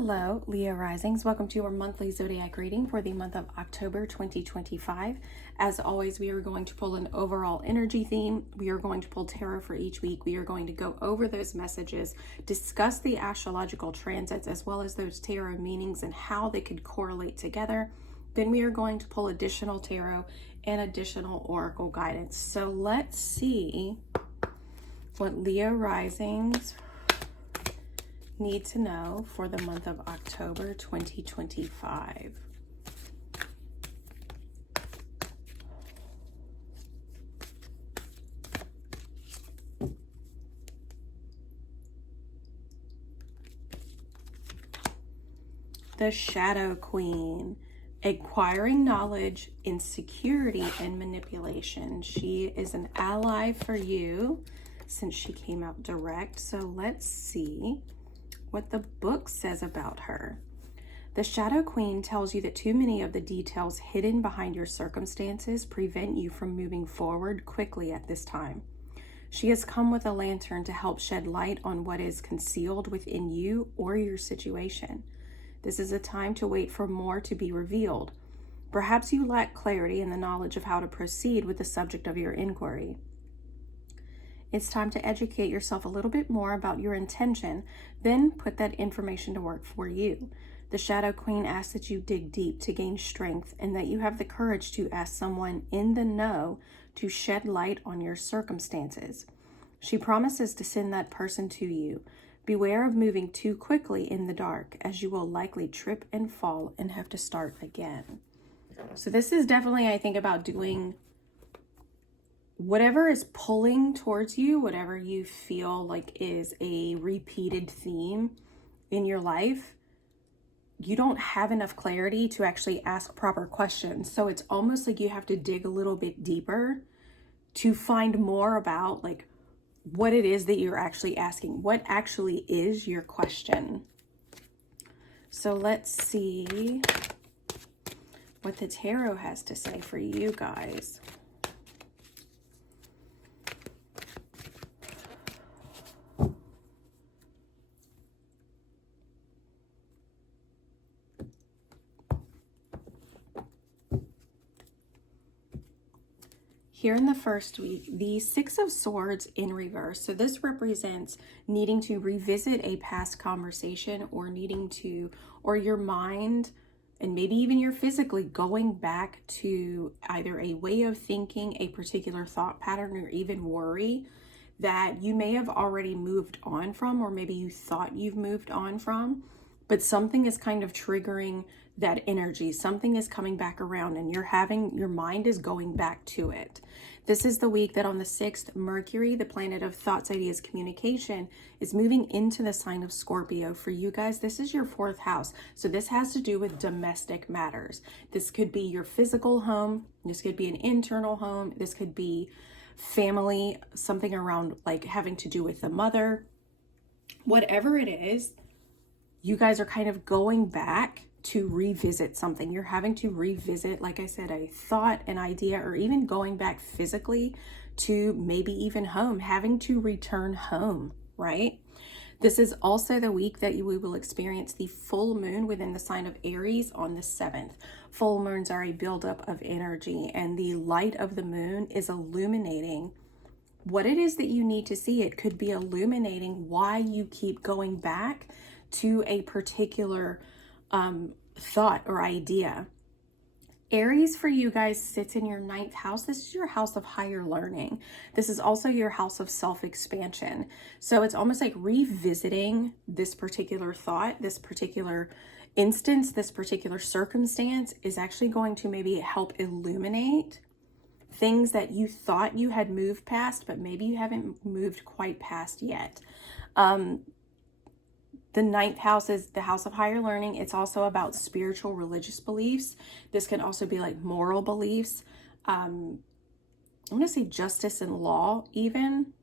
Hello, Leo Risings. Welcome to your monthly zodiac reading for the month of October 2025. As always, we are going to pull an overall energy theme. We are going to pull tarot for each week. We are going to go over those messages, discuss the astrological transits, as well as those tarot meanings and how they could correlate together. Then we are going to pull additional tarot and additional oracle guidance. So let's see what Leo Risings need to know for the month of October 2025. The Shadow Queen, acquiring knowledge, insecurity, and manipulation. She is an ally for you since she came out direct. So let's see what the book says about her. The Shadow Queen tells you that too many of the details hidden behind your circumstances prevent you from moving forward quickly at this time. She has come with a lantern to help shed light on what is concealed within you or your situation. This is a time to wait for more to be revealed. Perhaps you lack clarity in the knowledge of how to proceed with the subject of your inquiry. It's time to educate yourself a little bit more about your intention, then put that information to work for you. The Shadow Queen asks that you dig deep to gain strength and that you have the courage to ask someone in the know to shed light on your circumstances. She promises to send that person to you. Beware of moving too quickly in the dark, as you will likely trip and fall and have to start again. So this is definitely, I think, about doing whatever is pulling towards you, whatever you feel like is a repeated theme in your life. You don't have enough clarity to actually ask proper questions. So it's almost like you have to dig a little bit deeper to find more about like what it is that you're actually asking. What actually is your question? So let's see what the tarot has to say for you guys. Here in the first week, the Six of Swords in reverse. So this represents needing to revisit a past conversation or your mind and maybe even you're physically going back to either a way of thinking, a particular thought pattern, or even worry that you may have already moved on from, or maybe you thought you've moved on from, but something is kind of triggering that energy. Something is coming back around and your mind is going back to it. This is the week that on the 6th, Mercury, the planet of thoughts, ideas, communication, is moving into the sign of Scorpio. For you guys, this is your 4th house. So this has to do with domestic matters. This could be your physical home. This could be an internal home. This could be family, something around like having to do with the mother. Whatever it is, you guys are kind of going back to revisit something. You're having to revisit, like I said, a thought, an idea, or even going back physically to maybe even home, having to return home, right? This is also the week that we will experience the full moon within the sign of Aries on the 7th. Full moons are a buildup of energy, and the light of the moon is illuminating what it is that you need to see. It could be illuminating why you keep going back to a particular thought or idea. Aries for you guys sits in your 9th house. This is your house of higher learning. This is also your house of self-expansion. So it's almost like revisiting this particular thought, this particular instance, this particular circumstance is actually going to maybe help illuminate things that you thought you had moved past, but maybe you haven't moved quite past yet. The 9th house is the house of higher learning. It's also about spiritual, religious beliefs. This can also be like moral beliefs. I'm going to say justice and law even,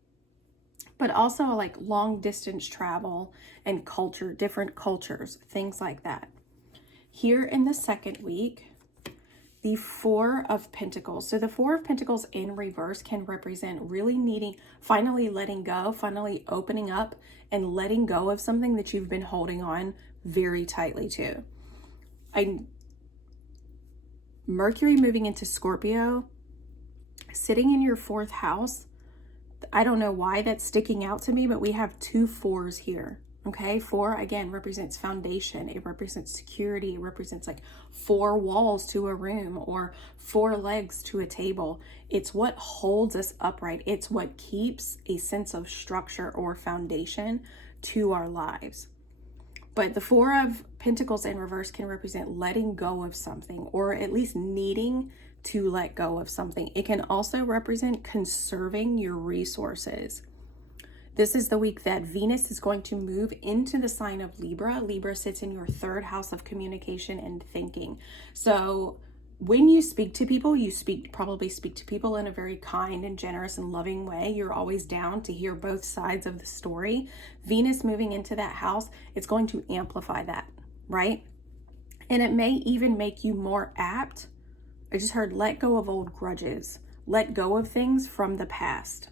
but also like long distance travel and culture, different cultures, things like that. Here in the second week, the Four of Pentacles. So the Four of Pentacles in reverse can represent really needing, finally letting go, finally opening up and letting go of something that you've been holding on very tightly to. Mercury moving into Scorpio, sitting in your 4th house. I don't know why that's sticking out to me, but we have 2 4s here. Okay, 4 again represents foundation. It represents security. It represents like 4 walls to a room or 4 legs to a table. It's what holds us upright. It's what keeps a sense of structure or foundation to our lives. But the 4 of Pentacles in reverse can represent letting go of something, or at least needing to let go of something. It can also represent conserving your resources. This is the week that Venus is going to move into the sign of Libra. Libra sits in your 3rd house of communication and thinking. So when you speak to people, you probably speak to people in a very kind and generous and loving way. You're always down to hear both sides of the story. Venus moving into that house, it's going to amplify that, right? And it may even make you more apt. I just heard let go of old grudges. Let go of things from the past.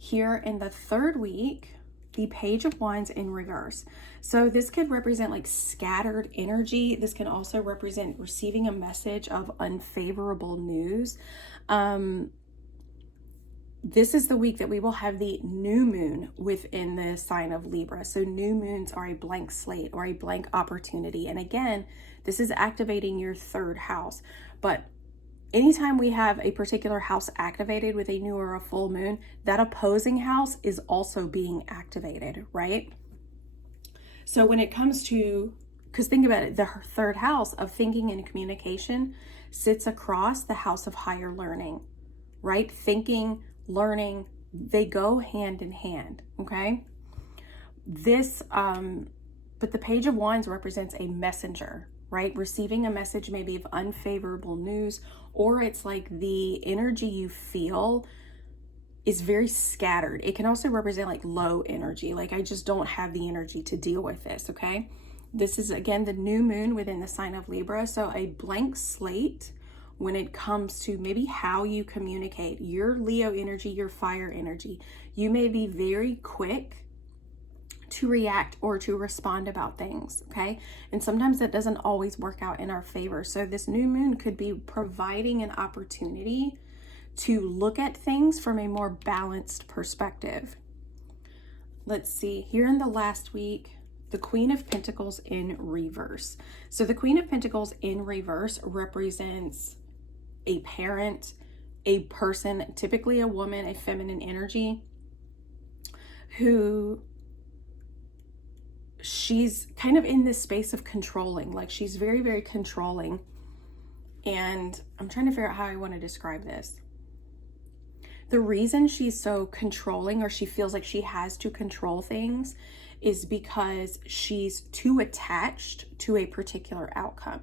Here in the 3rd week, the Page of Wands in reverse. So this could represent like scattered energy. This can also represent receiving a message of unfavorable news. This is the week that we will have the new moon within the sign of Libra. So new moons are a blank slate or a blank opportunity. And again, this is activating your 3rd house. But anytime we have a particular house activated with a new or a full moon, that opposing house is also being activated, right? So when it comes to, because think about it, the 3rd house of thinking and communication sits across the house of higher learning, right? Thinking, learning, they go hand in hand, okay? This, but the Page of Wands represents a messenger, right? Receiving a message maybe of unfavorable news, or it's like the energy you feel is very scattered. It can also represent like low energy, like I just don't have the energy to deal with this, okay? This is again the new moon within the sign of Libra, so a blank slate when it comes to maybe how you communicate. Your Leo energy, your fire energy, you may be very quick to react or to respond about things, okay? And sometimes that doesn't always work out in our favor. So this new moon could be providing an opportunity to look at things from a more balanced perspective. Let's see, here in the last week, the Queen of Pentacles in reverse. So the Queen of Pentacles in reverse represents a parent, a person, typically a woman, a feminine energy, who she's kind of in this space of controlling, like she's very, very controlling. And I'm trying to figure out how I want to describe this. The reason she's so controlling, or she feels like she has to control things, is because she's too attached to a particular outcome.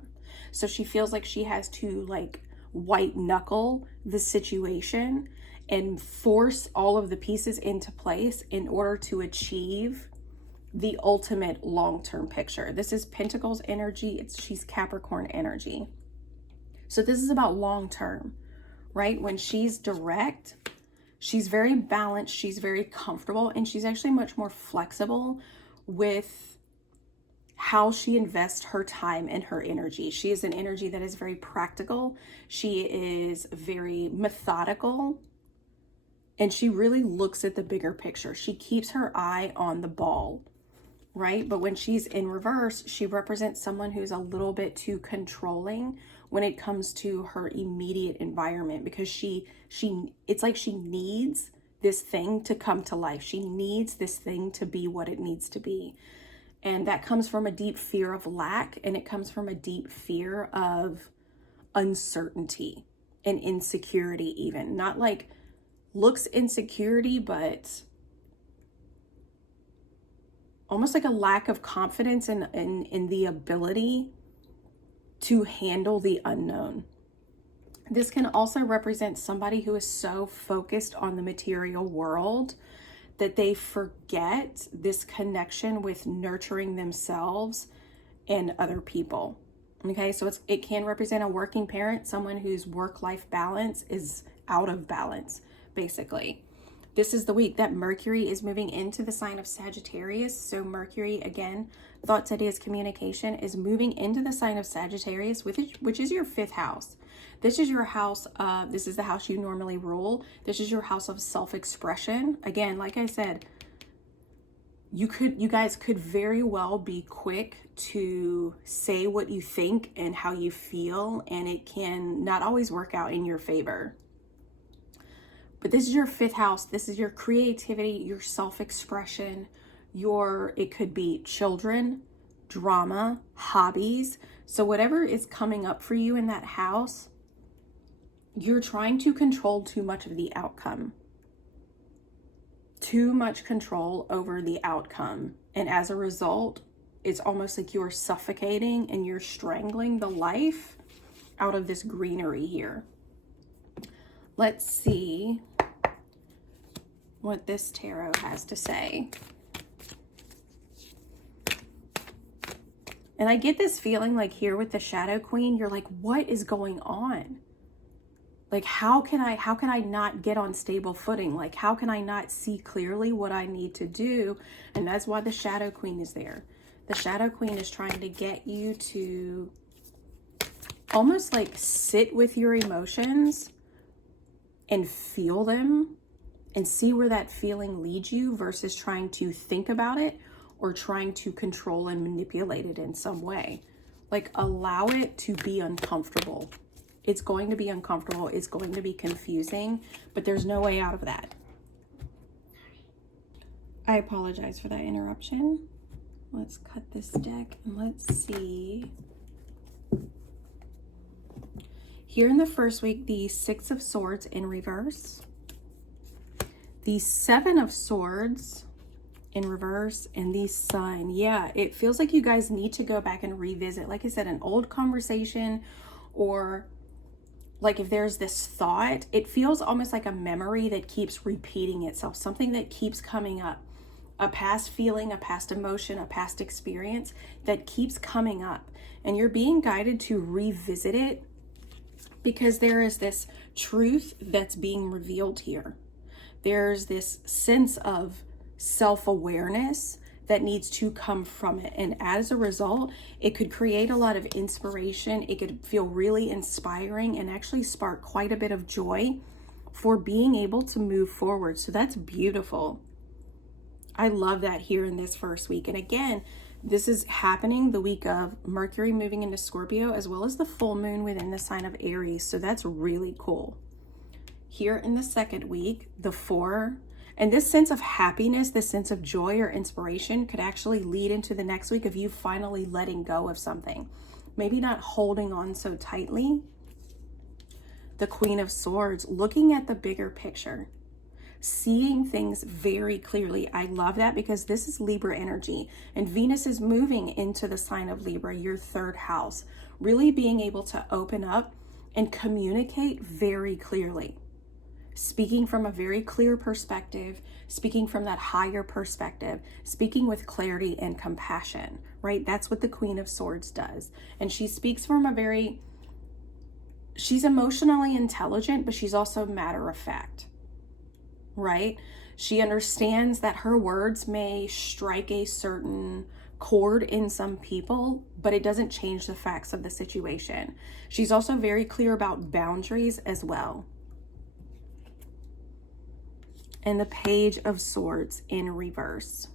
So she feels like she has to like white knuckle the situation and force all of the pieces into place in order to achieve the ultimate long-term picture. This is Pentacles energy. She's Capricorn energy. So this is about long-term, right? When she's direct, she's very balanced, she's very comfortable, and she's actually much more flexible with how she invests her time and her energy. She is an energy that is very practical. She is very methodical, and she really looks at the bigger picture. She keeps her eye on the ball, right? But when she's in reverse, she represents someone who's a little bit too controlling when it comes to her immediate environment, because it's like she needs this thing to come to life. She needs this thing to be what it needs to be. And that comes from a deep fear of lack, and it comes from a deep fear of uncertainty and insecurity, even. Not like looks insecurity, but almost like a lack of confidence in the ability to handle the unknown. This can also represent somebody who is so focused on the material world that they forget this connection with nurturing themselves and other people. Okay, so it can represent a working parent, someone whose work-life balance is out of balance, basically. this is the week that Mercury is moving into the sign of Sagittarius. So Mercury, again, thoughts, ideas, communication, is moving into the sign of Sagittarius, which is your 5th house. This is your house. This is the house you normally rule. This is your house of self-expression. Again, like I said, you guys could very well be quick to say what you think and how you feel, and it can not always work out in your favor. But this is your 5th house. This is your creativity, your self-expression, it could be children, drama, hobbies. So whatever is coming up for you in that house, you're trying to control too much of the outcome. Too much control over the outcome. And as a result, it's almost like you're suffocating and you're strangling the life out of this greenery here. Let's see what this tarot has to say. And I get this feeling like here with the Shadow Queen, you're like, what is going on? Like, how can I not get on stable footing? Like, how can I not see clearly what I need to do? And that's why the Shadow Queen is there. The Shadow Queen is trying to get you to almost like sit with your emotions and feel them and see where that feeling leads you versus trying to think about it or trying to control and manipulate it in some way. Like, allow it to be uncomfortable. It's going to be uncomfortable. It's going to be confusing, but there's no way out of that. I apologize for that interruption. Let's cut this deck and let's see. Here in the first week, the 6 of Swords in reverse, the 7 of Swords in reverse, and the Sun. Yeah, it feels like you guys need to go back and revisit, like I said, an old conversation, or like if there's this thought, it feels almost like a memory that keeps repeating itself, something that keeps coming up, a past feeling, a past emotion, a past experience that keeps coming up, and you're being guided to revisit it because there is this truth that's being revealed here. There's this sense of self-awareness that needs to come from it. And as a result, it could create a lot of inspiration. It could feel really inspiring and actually spark quite a bit of joy for being able to move forward. So that's beautiful. I love that here in this first week. And again, this is happening the week of Mercury moving into Scorpio, as well as the full moon within the sign of Aries. So that's really cool. Here in the second week, the 4, and this sense of happiness, this sense of joy or inspiration could actually lead into the next week of you finally letting go of something. Maybe not holding on so tightly. The Queen of Swords, looking at the bigger picture, seeing things very clearly. I love that because this is Libra energy, and Venus is moving into the sign of Libra, your 3rd house, really being able to open up and communicate very clearly. Speaking from a very clear perspective, speaking from that higher perspective, speaking with clarity and compassion, right? That's what the Queen of Swords does. And she speaks from she's emotionally intelligent, but she's also matter of fact, right? She understands that her words may strike a certain chord in some people, but it doesn't change the facts of the situation. She's also very clear about boundaries as well. And the Page of Swords in reverse.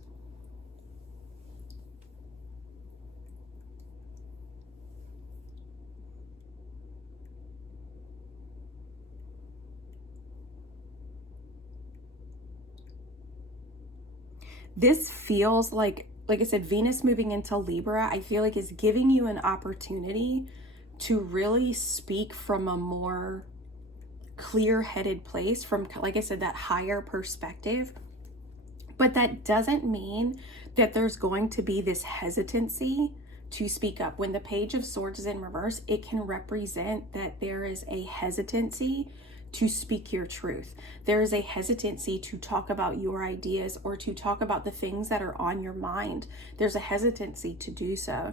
This feels like I said, Venus moving into Libra, I feel like is giving you an opportunity to really speak from a more clear-headed place, from, like I said, that higher perspective. But that doesn't mean that there's going to be this hesitancy to speak up. When the Page of Swords is in reverse, it can represent that there is a hesitancy to speak your truth. There is a hesitancy to talk about your ideas or to talk about the things that are on your mind. There's a hesitancy to do so.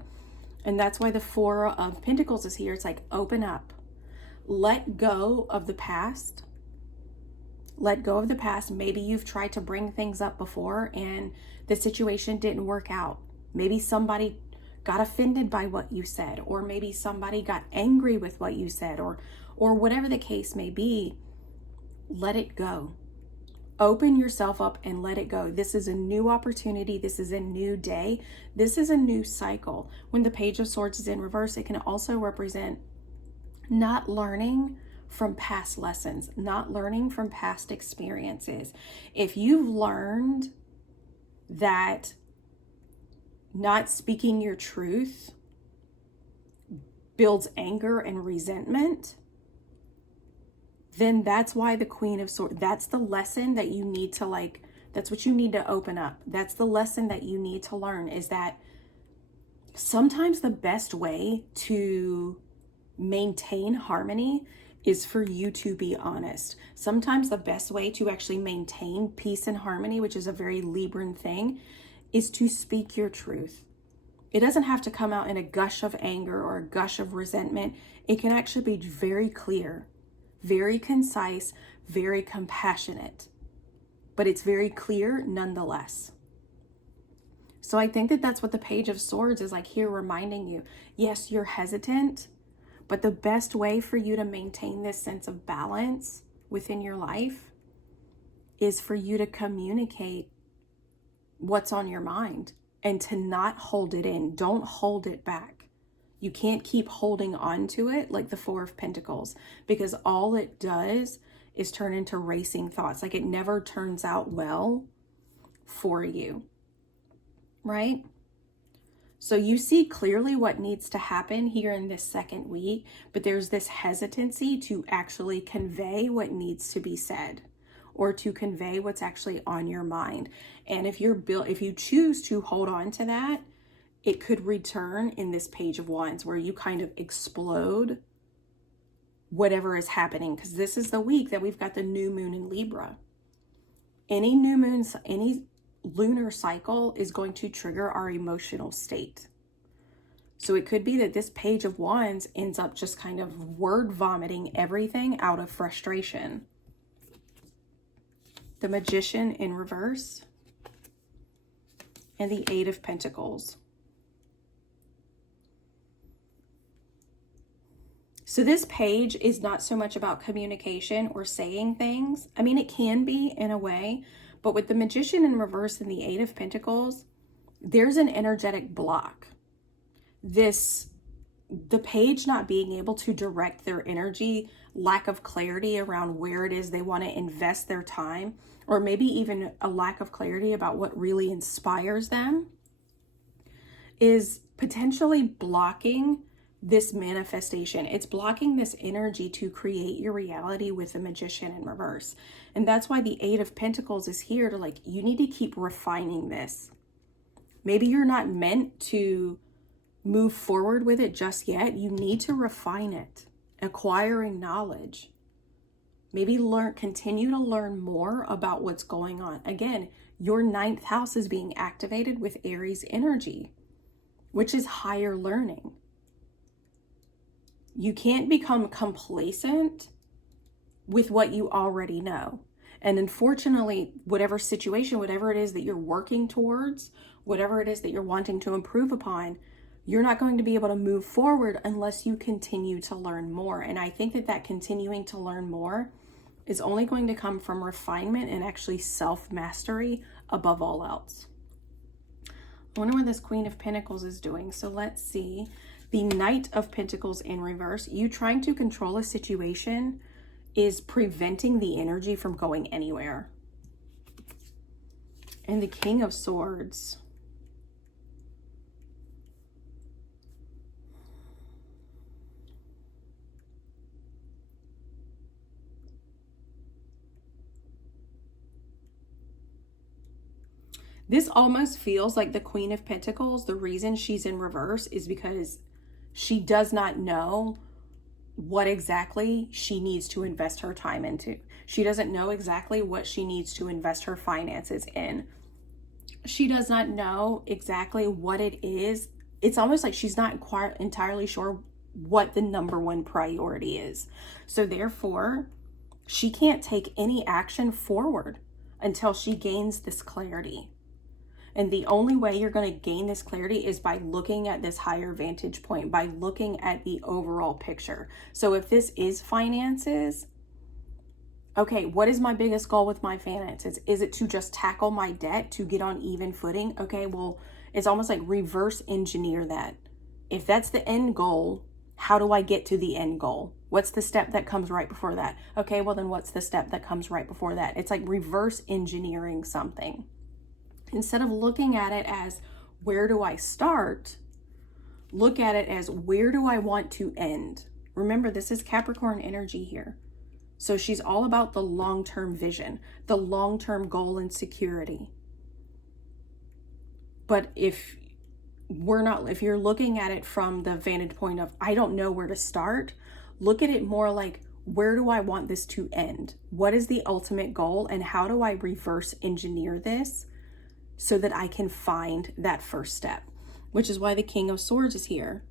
And that's why the 4 of Pentacles is here. It's like, open up. Let go of the past. Let go of the past. Maybe you've tried to bring things up before and the situation didn't work out. Maybe somebody got offended by what you said, or maybe somebody got angry with what you said, or whatever the case may be. Let it go. Open yourself up and let it go. This is a new opportunity. This is a new day. This is a new cycle. When the Page of Swords is in reverse, it can also represent not learning from past lessons, not learning from past experiences. If you've learned that not speaking your truth builds anger and resentment, then that's why the Queen of Swords, that's the lesson that you need to that's what you need to open up. That's the lesson that you need to learn, is that sometimes the best way to maintain harmony is for you to be honest. Sometimes the best way to actually maintain peace and harmony, which is a very Libran thing, is to speak your truth. It doesn't have to come out in a gush of anger or a gush of resentment. It can actually be very clear, very concise, very compassionate, but it's very clear nonetheless. So I think that that's what the Page of Swords is like here, reminding you. Yes, you're hesitant, but the best way for you to maintain this sense of balance within your life is for you to communicate what's on your mind and to not hold it in. Don't hold it back. You can't keep holding on to it like the Four of Pentacles, because all it does is turn into racing thoughts. Like, it never turns out well for you, right? So you see clearly what needs to happen here in this second week, but there's this hesitancy to actually convey what needs to be said, or to convey what's actually on your mind. And if you choose to hold on to that, it could return in this Page of Wands, where you kind of explode whatever is happening, because this is the week that we've got the new moon in Libra. Any new moons, any lunar cycle is going to trigger our emotional state. So it could be that this Page of Wands ends up just kind of word vomiting everything out of frustration. The Magician in reverse and the Eight of Pentacles. So this page is not so much about communication or saying things. I mean, it can be in a way, but with the Magician in reverse and the Eight of Pentacles, there's an energetic block. The page not being able to direct their energy, lack of clarity around where it is they want to invest their time, or maybe even a lack of clarity about what really inspires them, is potentially blocking this manifestation. It's blocking this energy to create your reality with the Magician in reverse. And that's why the Eight of Pentacles is here to, like, you need to keep refining this. Maybe you're not meant to move forward with it just yet. You need to refine it, acquiring knowledge. Maybe continue to learn more about what's going on. Again, your 9th house is being activated with Aries energy, which is higher learning. You can't become complacent with what you already know. And unfortunately, whatever situation, whatever it is that you're working towards, whatever it is that you're wanting to improve upon, you're not going to be able to move forward unless you continue to learn more. And I think that continuing to learn more is only going to come from refinement and actually self-mastery above all else. I wonder what this Queen of Pentacles is doing. So let's see. The Knight of Pentacles in reverse. You trying to control a situation is preventing the energy from going anywhere. And the King of Swords. This almost feels like the Queen of Pentacles. The reason she's in reverse is because she does not know what exactly she needs to invest her time into. She doesn't know exactly what she needs to invest her finances in. She does not know exactly what it is. It's almost like she's not entirely sure what the number one priority is. So therefore, She can't take any action forward until she gains this clarity. And the only way you're going to gain this clarity is by looking at this higher vantage point, by looking at the overall picture. So if this is finances, okay, what is my biggest goal with my finances? Is it to just tackle my debt to get on even footing? Okay, well, it's almost like reverse engineer that. If that's the end goal, how do I get to the end goal? What's the step that comes right before that? Okay, well then what's the step that comes right before that? It's like reverse engineering something. Instead of looking at it as where do I start, look at it as where do I want to end? Remember, this is Capricorn energy here. So she's all about the long-term vision, the long-term goal and security. But if you're looking at it from the vantage point of, I don't know where to start, look at it more like, where do I want this to end? What is the ultimate goal? And how do I reverse engineer this so that I can find that first step? Which is why the King of Swords is here.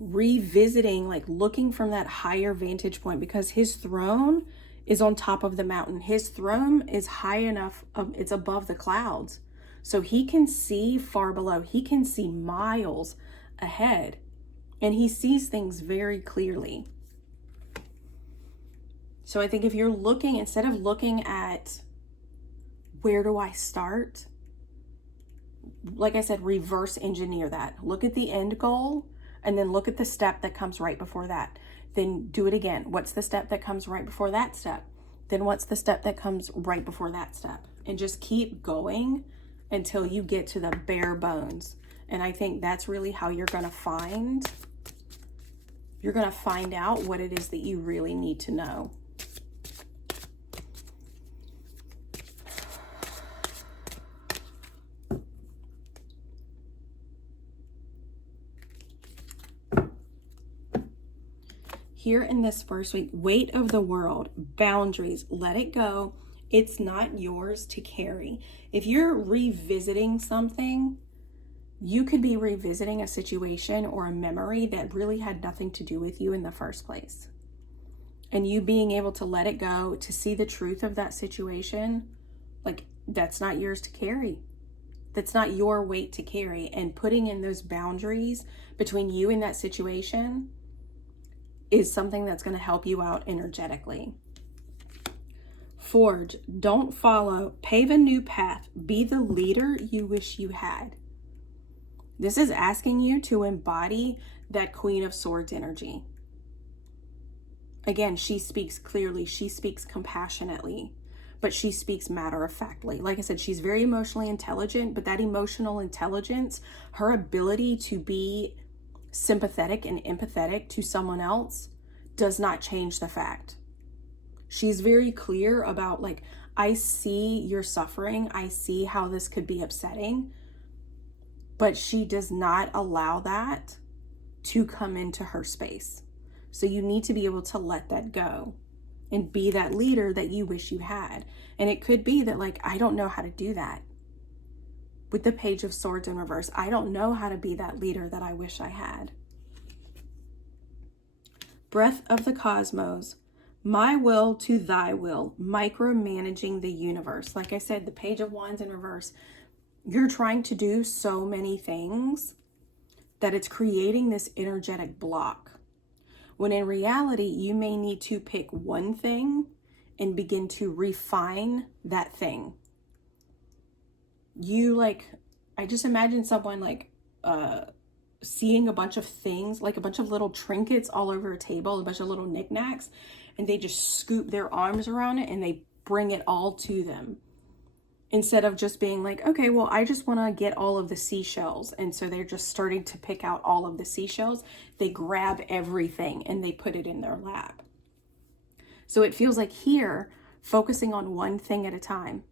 Revisiting, like looking from that higher vantage point, because his throne is on top of the mountain. His throne is high enough, it's above the clouds. So he can see far below. He can see miles ahead. And he sees things very clearly. So I think if you're looking, instead of looking at where do I start, like I said, reverse engineer that. Look at the end goal and then look at the step that comes right before that. Then do it again. What's the step that comes right before that step? Then what's the step that comes right before that step? And just keep going until you get to the bare bones. And I think that's really how you're going to find out what it is that you really need to know. Here in this first week, weight of the world, boundaries, let it go. It's not yours to carry. If you're revisiting something, you could be revisiting a situation or a memory that really had nothing to do with you in the first place. And you being able to let it go, to see the truth of that situation, like that's not yours to carry. That's not your weight to carry. And putting in those boundaries between you and that situation is something that's going to help you out energetically. Forge, don't follow, pave a new path, be the leader you wish you had. This is asking you to embody that Queen of Swords energy. Again, she speaks clearly, she speaks compassionately, but she speaks matter-of-factly. Like I said, she's very emotionally intelligent, but that emotional intelligence, her ability to be sympathetic and empathetic to someone else, does not change the fact. She's very clear about, like, I see your suffering, I see how this could be upsetting, but she does not allow that to come into her space. So you need to be able to let that go and be that leader that you wish you had. And it could be that, like, I don't know how to do that. With the Page of Swords in reverse, I don't know how to be that leader that I wish I had. Breath of the cosmos, my will to thy will, micromanaging the universe. Like I said, the Page of Wands in reverse, you're trying to do so many things that it's creating this energetic block. When in reality, you may need to pick one thing and begin to refine that thing. I just imagine someone seeing a bunch of things, like a bunch of little trinkets all over a table, a bunch of little knickknacks, and they just scoop their arms around it and they bring it all to them. Instead of just being like, okay, well, I just want to get all of the seashells. And so they're just starting to pick out all of the seashells. They grab everything and they put it in their lap. So it feels like here, focusing on one thing at a time,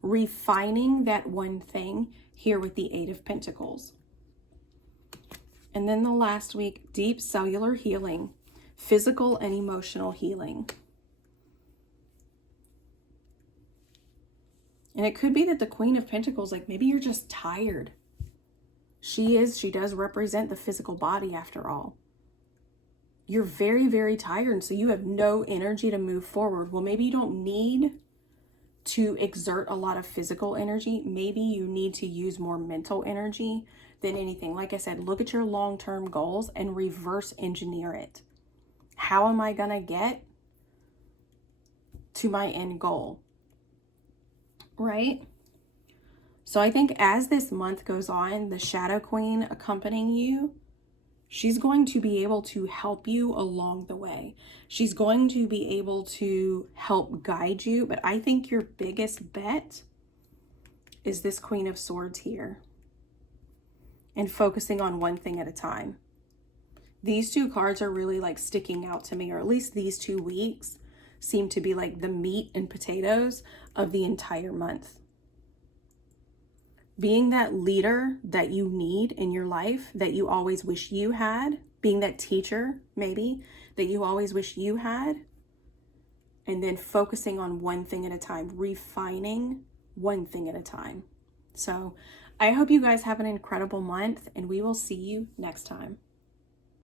refining that one thing here with the Eight of Pentacles. And then the last week, deep cellular healing, physical and emotional healing. And it could be that the Queen of Pentacles, like maybe you're just tired. She does represent the physical body after all. you're very, very tired. And so you have no energy to move forward. Well, maybe you don't need to exert a lot of physical energy. Maybe you need to use more mental energy than anything. Like I said, look at your long-term goals and reverse engineer it. How am I going to get to my end goal? Right? So I think as this month goes on, the Shadow Queen accompanying you, she's going to be able to help you along the way. She's going to be able to help guide you. But I think your biggest bet is this Queen of Swords here, and focusing on one thing at a time. These two cards are really like sticking out to me, or at least these 2 weeks seem to be like the meat and potatoes of the entire month. Being that leader that you need in your life, that you always wish you had, being that teacher maybe that you always wish you had, and then focusing on one thing at a time, refining one thing at a time. So I hope you guys have an incredible month, and we will see you next time.